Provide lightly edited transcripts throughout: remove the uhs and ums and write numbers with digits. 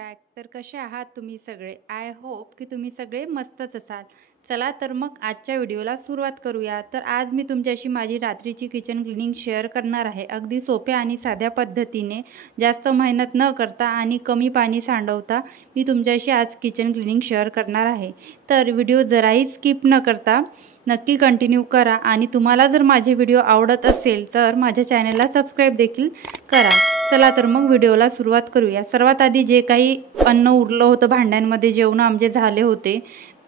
Back. तर कसे आहात तुम्ही सगळे? आय होप की तुम्ही सगळे मस्तच असाल. चला तर मग आजच्या व्हिडिओला सुरुवात करूया. तर आज मी तुमच्याशी माझी रात्रीची किचन क्लिनिंग शेअर करणार आहे. अगदी सोप्या आणि साध्या पद्धतीने, जास्त मेहनत न करता आणि कमी पाणी सांडवता मी तुमच्याशी आज किचन क्लिनिंग शेअर करणार आहे. तर व्हिडिओ जराही स्किप न करता नक्की कंटिन्यू करा आणि तुम्हाला जर माझे व्हिडिओ आवडत असेल तर माझ्या चॅनलला सबस्क्राईब देखील करा. चला तर मग व्हिडिओला सुरुवात करूया. सर्वात आधी जे काही अन्न उरलं होतं भांड्यांमध्ये, जेवण आमचे झाले होते,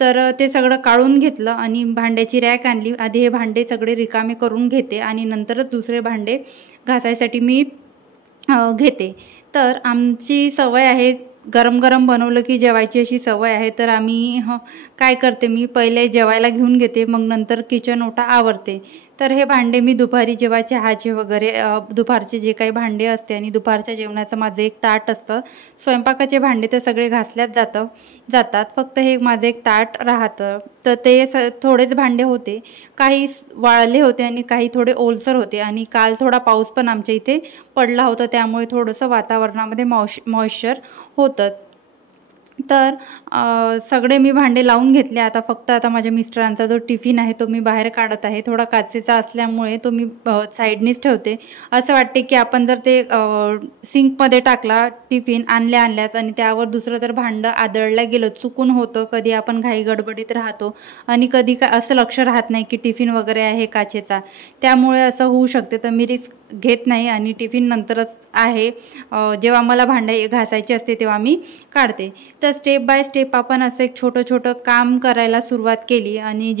तर ते सगळं काढून घेतलं आणि भांड्याची रॅक आणली. आधी हे भांडे सगळे रिकामे करून घेते आणि नंतरच दुसरे भांडे घासायसाठी मी घेते. तर आमची सवय आहे, गरम गरम बनवलं की जेवायची अशी सवय आहे. तर आम्ही काय करते, मी पहिले जेवायला घेऊन घेते, मग नंतर किचन ओटा आवरते. तर हे भांडे मी दुपारी जेव्हा चहाचे वगैरे दुपारचे जे काही भांडे असते आणि दुपारच्या जेवणाचं माझं एक ताट असतं. स्वयंपाकाचे भांडे तर सगळे घासल्याच जातात, फक्त हे माझं एक ताट राहतं. तर ते थोडेच भांडे होते, काही वाळले होते आणि काही थोडे ओलसर होते. आणि काल थोडा पाऊस पण आमच्या इथे पडला होता, त्यामुळे थोडंसं वातावरणामध्ये मॉइश्चर होतंच. तर सगळे मी भांडे लावून घेतले. आता माझ्या मिस्टरांचा जो टिफिन आहे तो मी बाहेर काढत आहे. थोडा काचेचा असल्यामुळे तो मी साईडनीच ठेवते. असं वाटते की आपण जर ते सिंकमध्ये टाकला टिफिन आणल्याच आणि त्यावर दुसरं जर भांडं आदळलं गेलं, चुकून होतं, कधी आपण घाई गडबडीत राहतो आणि कधी असं लक्ष राहत नाही की टिफिन वगैरे आहे काचेचा, त्यामुळे असं होऊ शकते. तर मी रिस्क घेत नाही आणि टिफिन नंतरच आहे, जेव्हा मला भांडे घासायचे असते तेव्हा मी काढते. तर स्टेप बाय स्टेप आपण असं एक छोटं काम करायला सुरुवात केली आणि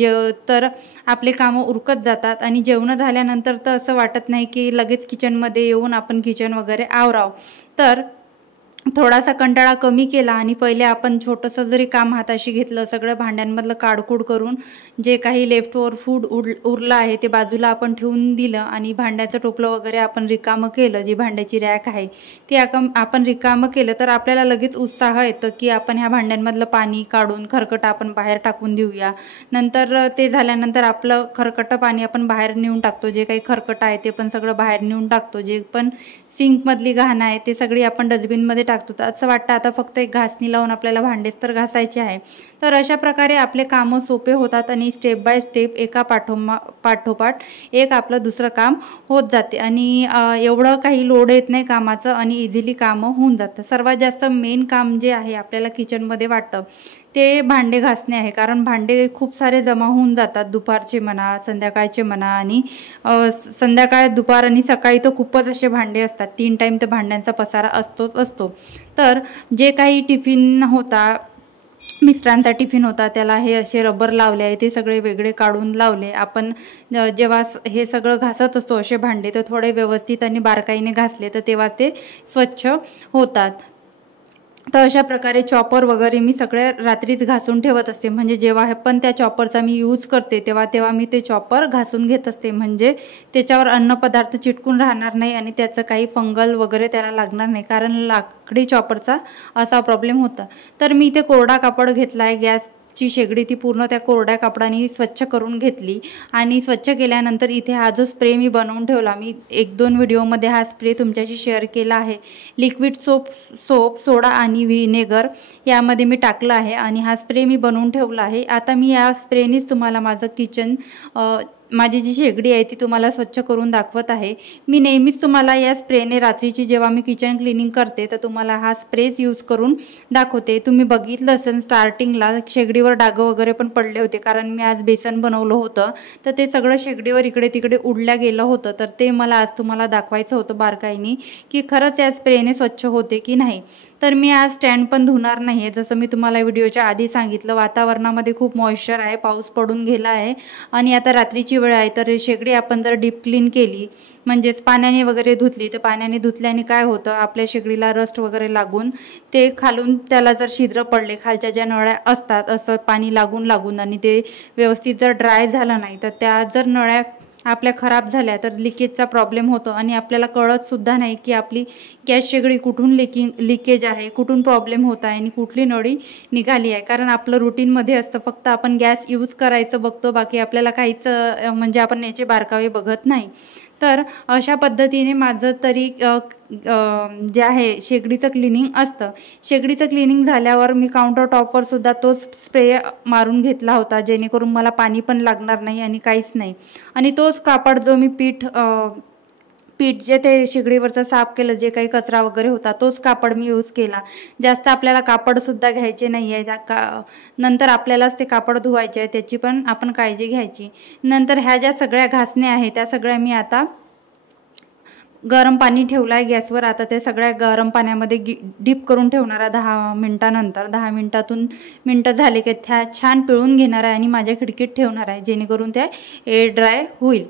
तर आपले कामं उरकत जातात. आणि जेवण झाल्यानंतर तर असं वाटत नाही की लगेच किचनमध्ये येऊन आपण किचन वगैरे आवराव. तर थोडासा कंटाळा कमी केला आणि पहिले आपण छोटंसं जरी काम हाताशी घेतलं, सगळं भांड्यांमधलं काढकूड करून जे काही लेफ्ट ओव्हर फूड उरलं आहे ते बाजूला आपण ठेवून दिलं आणि भांड्याचं टोपलं वगैरे आपण रिकामं केलं. जी भांड्याची रॅक आहे ती आपण रिकामं केलं तर आपल्याला लगेच उत्साह येतं की आपण ह्या भांड्यांमधलं पाणी काढून खरकटं आपण बाहेर टाकून देऊया. नंतर ते झाल्यानंतर आपलं खरकटं पाणी आपण बाहेर नेऊन टाकतो. जे काही खरकटं आहे ते पण सगळं बाहेर नेऊन टाकतो. जे पण सिंकमधली घाण आहे ते सगळी आपण डस्टबिनमध्ये टाकतो. तर असं वाटतं आता फक्त एक घासणी लावून आपल्याला भांडेच तर घासायचे आहे. तर अशा प्रकारे आपले कामं सोपे होतात आणि स्टेप बाय स्टेप एका पाठोपाठ एक आपलं दुसरं काम होत जाते आणि एवढं काही लोड येत नाही कामाचं आणि इझिली कामं होऊन जातं. सर्वात जास्त मेन काम जे आहे आपल्याला किचनमध्ये वाटतं ते भांडे घासणे आहे, कारण भांडे खूप सारे जमा होऊन जातात, दुपारचे म्हणा, संध्याकाळचे म्हणा. आणि संध्याकाळ, दुपार आणि सकाळी तर खूपच असे भांडे असतात. 3 टाईम तर भांड्यांचा पसारा असतो. तर जे काही टिफिन होता, मिस्टरांचा टिफिन होता, त्याला हे असे रबर लावले आहे, ते सगळे वेगळे काढून लावले. आपण जेव्हा हे सगळं घासत असतो असे भांडे, तर थोडे व्यवस्थित आणि बारकाईने घासले तर तेव्हा ते स्वच्छ होतात. तर अशा प्रकारे चॉपर वगैरे मी सगळ्या रात्रीच घासून ठेवत असते. म्हणजे जेव्हा पण त्या चॉपरचा मी यूज करते तेव्हा मी ते चॉपर घासून घेत असते, म्हणजे त्याच्यावर अन्नपदार्थ चिटकून राहणार नाही आणि त्याचं काही फंगल वगैरे त्याला लागणार नाही, कारण लाकडी चॉपरचा असा प्रॉब्लेम होता. तर मी इथे कोरडा कापड घेतला आहे. गॅसची शेगडी ती पूर्ण त्या कोरड्या कापडाने स्वच्छ करून घेतली आणि स्वच्छ केल्यानंतर इथे हा जो स्प्रे मी बनवून ठेवला, मी 1-2 व्हिडिओमध्ये हा स्प्रे तुमच्याशी शेअर केला आहे. लिक्विड सोप, सोडा आणि व्हिनेगर यामध्ये मी टाकलं आहे आणि हा स्प्रे मी बनवून ठेवला आहे. आता मी या स्प्रेनीच तुम्हाला माझं किचन, माझी जी शेगडी आहे ती तुम्हाला स्वच्छ करून दाखवत आहे. मी नेहमीच तुम्हाला या स्प्रेने रात्रीची जेव्हा मी किचन क्लिनिंग करते तर तुम्हाला हा स्प्रेच यूज करून दाखवते. तुम्ही बघितलं असेल स्टार्टिंगला शेगडीवर डागं वगैरे पण पडले होते, कारण मी आज बेसन बनवलं होतं तर ते सगळं शेगडीवर इकडे तिकडे उडल्या गेलं होतं. तर ते मला आज तुम्हाला दाखवायचं होतं बारकाईने की खरंच या स्प्रेने स्वच्छ होते की नाही. तर मी आज स्टँड पण धुणार नाही आहे, जसं मी तुम्हाला व्हिडिओच्या आधी सांगितलं. वातावरणामध्ये खूप मॉइश्चर आहे, पाऊस पडून गेला आहे आणि आता रात्रीची वेळ आहे. तर शेगडी आपण जर डीप क्लीन केली, म्हणजेच पाण्याने वगैरे धुतली, तर पाण्याने धुतल्याने काय होतं, आपल्या शेगडीला रस्ट वगैरे लागून ते खालून त्याला जर छिद्र पडले, खालच्या ज्या नळ्या असतात असं पाणी लागून आणि ते व्यवस्थित जर ड्राय झालं नाही तर त्या जर नळ्या आपल्या खराब झाल्या तर लिकेजचा प्रॉब्लेम होतो आणि आपल्याला कळतसुद्धा नाही की आपली गॅस शेगडी कुठून लिकेज आहे, कुठून प्रॉब्लेम होत आहे आणि कुठली नळी निघाली आहे. कारण आपलं रुटीनमध्ये असतं, फक्त आपण गॅस यूज करायचं बघतो, बाकी आपल्याला काहीच म्हणजे आपण याचे बारकावे बघत नाही. तर अशा पद्धतीने माझं तरी जे आहे शेगडीचं क्लिनिंग असतं. शेगडीचं क्लिनिंग झाल्यावर मी काउंटर टॉपवर सुद्धा तोच स्प्रे मारून घेतला होता, जेणेकरून मला पाणी पण लागणार नाही आणि काहीच नाही. आणि तोच कापड जो मी पीठ जे ते शेगडीवरचं साफ केलं, जे काही कचरा वगैरे होता तोच कापड मी यूज केला. जास्त आपल्याला कापडसुद्धा घ्यायचे नाही आहे, नंतर आपल्यालाच ते कापड धुवायचे आहे, त्याची पण आपण काळजी घ्यायची. नंतर ह्या ज्या सगळ्या घासण्या आहेत त्या सगळ्या मी आता गरम पाणी ठेवलं आहे गॅसवर. आता ते सगळ्या गरम पाण्यामध्ये डीप करून ठेवणार आहे 10 मिनटानंतर. 10 मिनटं झाले की त्या छान पिळून घेणार आहे आणि माझ्या खिडकीत ठेवणार आहे, जेणेकरून त्या एअर ड्राय होईल.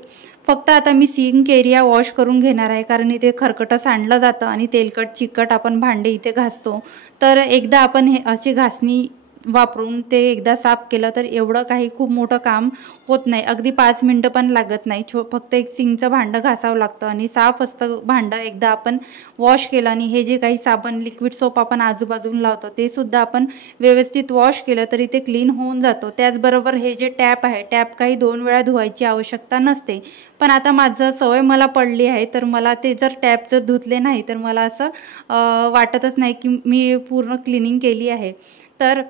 फक्त आता मी सिंक एरिया वॉश करून घेणार आहे, कारण इथे खरकटं सांडलं जातं आणि तेलकट चिकट आपण भांडे इथे घासतो. तर एकदा आपण हे अशी घासणी वापरून ते एकदा साफ केलं तर एवढं काही खूप मोठं काम होत नाही. अगदी 5 मिनटं पण लागत नाही. फक्त एक सिंकचं भांडं घासावं लागतं आणि साफ असतं भांडं. एकदा आपण वॉश केलं आणि हे जे काही साबण लिक्विड सोप आपण आजूबाजूला लावतो ते सुद्धा आपण व्यवस्थित वॉश केलं तरी ते क्लीन होऊन जातो. त्याचबरोबर हे जे टॅप आहे, टॅप काही 2 वेळा धुवायची आवश्यकता नसते. पण आता माझं सवय मला पडली आहे, तर मला ते जर टॅप जर धुतले नाही तर मला असं वाटतच नाही की मी पूर्ण क्लिनिंग केली आहे. तर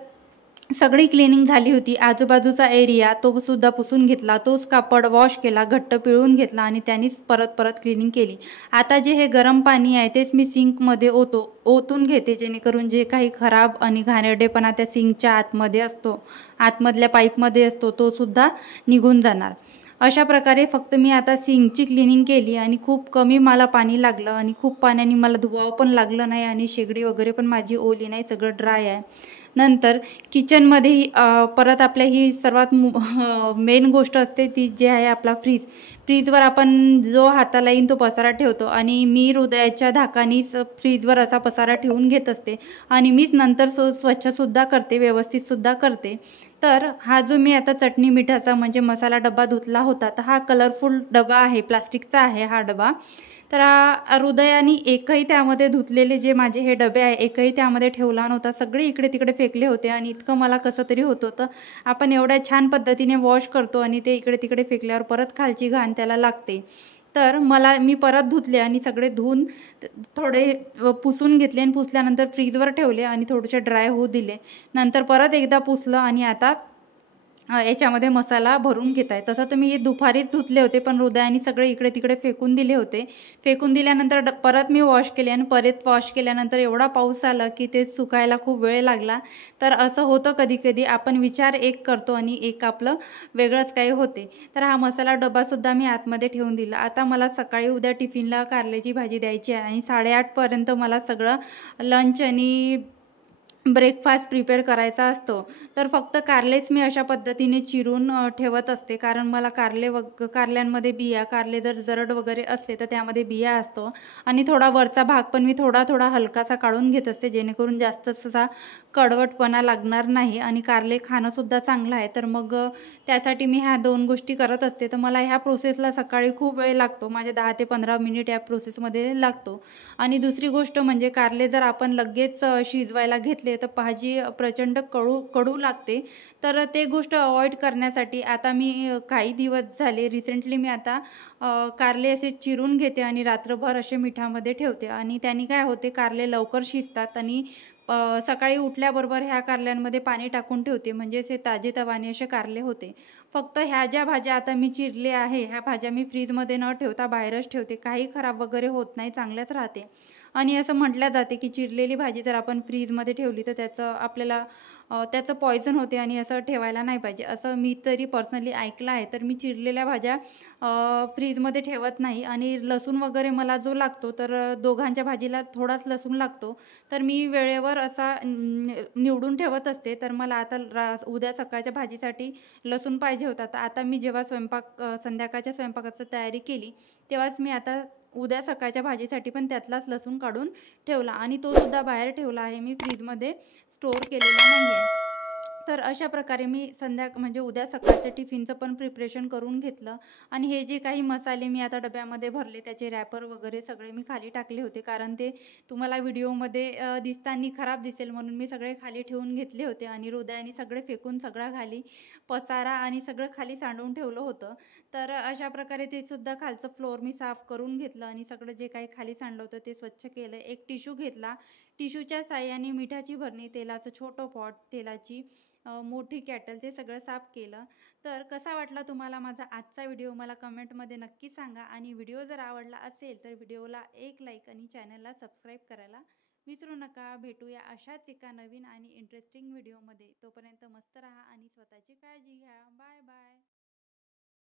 सगळी क्लिनिंग झाली होती. आजूबाजूचा एरिया तो सुद्धा पुसून घेतला, तोच कापड वॉश केला, घट्ट पिळून घेतला आणि त्यांनीच परत क्लिनिंग केली. आता जे हे गरम पाणी आहे तेच मी सिंकमध्ये ओतून घेते, जेणेकरून जे काही खराब आणि घाणेरडेपणा त्या सिंकच्या आतमध्ये असतो, आतमधल्या पाईपमध्ये असतो, तो सुद्धा निघून जाणार. अशा प्रकारे फक्त मी आता सिंकची क्लिनिंग केली आणि खूप कमी मला पाणी लागलं आणि खूप पाण्याने मला धुवावं पण लागलं नाही आणि शेगडी वगैरे पण माझी ओली नाही, सगळं ड्राय आहे. नंतर किचनमध्ये परत आपल्या ही सर्वात मेन गोष्ट असते ती जी आहे आपला फ्रीजवर आपण जो हाताला येईन तो पसारा ठेवतो आणि मी हृदयाच्या धाकानीच फ्रीजवर असा पसारा ठेवून घेत असते आणि मीच नंतर स्वच्छसुद्धा करते, व्यवस्थितसुद्धा करते. तर हा जो मी आता चटणी मिठाचा म्हणजे मसाला डबा धुतला होता, तर हा कलरफुल डबा आहे, प्लास्टिकचा आहे हा डबा. तर हृदयाने एकही त्यामध्ये धुतलेले जे माझे हे डबे आहे एकही त्यामध्ये ठेवला नव्हता, सगळे इकडे तिकडे फेकले होते आणि इतकं मला कसं तरी होत होतं. आपण एवढ्या छान पद्धतीने वॉश करतो आणि ते इकडे तिकडे फेकल्यावर परत खालची घाण त्याला लागते. तर मी परत धुतले आणि सगळे धुवून थोडे पुसून घेतले आणि पुसल्यानंतर फ्रीजवर ठेवले आणि थोडेसे ड्राय होऊ दिले. नंतर परत एकदा पुसलं आणि आता याच्यामध्ये मसाला भरून घेत आहे. तसं तर मी हे दुपारीच धुतले होते, पण हृदयाने सगळे इकडे तिकडे फेकून दिले होते. फेकून दिल्यानंतर परत मी वॉश केले आणि परत वॉश केल्यानंतर एवढा पाऊस आला की ते सुकायला खूप वेळ लागला. तर असं होतं कधी कधी, आपण विचार एक करतो आणि एक आपलं वेगळंच काही होते. तर हा मसाला डबासुद्धा मी आतमध्ये ठेवून दिला. आता मला सकाळी उद्या टिफिनला कारल्याची भाजी द्यायची आहे आणि 8:30पर्यंत मला सगळं लंच आणि ब्रेकफास्ट प्रिपेअर करायचा असतो. तर फक्त कारलेच मी अशा पद्धतीने चिरून ठेवत असते, कारण मला कारल्यांमध्ये बिया, कारले जर जरड वगैरे असले तर त्यामध्ये बिया असतो आणि थोडा वरचा भाग पण मी थोडा हलकासा काढून घेत असते, जेणेकरून जास्त असा कडवटपणा लागणार नाही आणि कारले खाणंसुद्धा चांगलं आहे. तर मग त्यासाठी मी ह्या 2 गोष्टी करत असते. तर मला ह्या प्रोसेसला सकाळी खूप वेळ लागतो, माझे 10 ते 15 मिनिट या प्रोसेसमध्ये लागतो. आणि दुसरी गोष्ट म्हणजे कारले जर आपण लगेच शिजवायला घेतले तर भाजी प्रचंड कडू लागते. तर ते गोष्ट अवॉइड करण्यासाठी आता मी काही दिवस झाले रिसेंटली मी आता कारले असे चिरून घेते आणि रात्रभर असे मिठामध्ये ठेवते आणि त्यांनी काय होते, कारले लवकर शिजतात आणि सकाळी उठल्याबरोबर ह्या कारल्यांमध्ये पाणी टाकून ठेवते, म्हणजे असे ताजेतवाने असे कारले होते. फक्त ह्या ज्या भाज्या आता मी चिरले आहे ह्या भाज्या मी फ्रीजमध्ये न ठेवता बाहेरच ठेवते, काही खराब वगैरे होत नाही, चांगल्याच राहते. आणि असं म्हटलं जाते की चिरलेली भाजी जर आपण फ्रीजमध्ये ठेवली तर त्याचं पॉयझन होते आणि असं ठेवायला नाही पाहिजे, असं मी तरी पर्सनली ऐकलं आहे. तर मी चिरलेल्या भाज्या फ्रीजमध्ये ठेवत नाही. आणि लसूण वगैरे मला जो लागतो, तर दोघांच्या भाजीला थोडाच लसूण लागतो, तर मी वेळेवर असा निवडून ठेवत असते. तर मला आता उद्या सकाळच्या भाजीसाठी लसूण पाहिजे होता, तर आता मी जेव्हा संध्याकाळच्या स्वयंपाकाची तयारी केली तेव्हाच मी आता उद्या सकाळच्या भाजीसाठी पण त्यातलाच लसूण काढून ठेवला आणि तो सुद्धा बाहेर ठेवला आहे, मी फ्रीजमध्ये स्टोअर केलेला नाही आहे. तर अशा प्रकारे मी म्हणजे उद्या सकाळच्या टिफिनचं पण प्रिपरेशन करून घेतलं आणि हे जे काही मसाले मी आता डब्यामध्ये भरले त्याचे रॅपर वगैरे सगळे मी खाली टाकले होते, कारण ते तुम्हाला व्हिडिओमध्ये दिसताना खराब दिसेल म्हणून मी सगळे खाली ठेवून घेतले होते आणि हृदयाने सगळे फेकून सगळा खाली पसारा आणि सगळं खाली सांडून ठेवलं होतं. तर अशा प्रकारे ते सुद्धा खालचं फ्लोअर मी साफ करून घेतलं आणि सगळं जे काही खाली सांडलं होतं ते स्वच्छ केलं. एक टिश्यू घेतला, टिश्यूच्या साहाय्याने मिठाची भरणी, तेलाचं छोटं पॉट, तेलाची मोठी कॅटल, ते सगळं साफ केलं. तर कसा वाटला तुम्हाला माझा आजचा व्हिडिओ मला कमेंटमध्ये नक्की सांगा आणि व्हिडिओ जर आवडला असेल तर व्हिडिओला एक लाईक आणि चॅनलला सबस्क्राईब करायला विसरू नका. भेटूया अशाच एका नवीन आणि इंटरेस्टिंग व्हिडिओमध्ये. तोपर्यंत मस्त राहा आणि स्वतःची काळजी घ्या. Bye bye.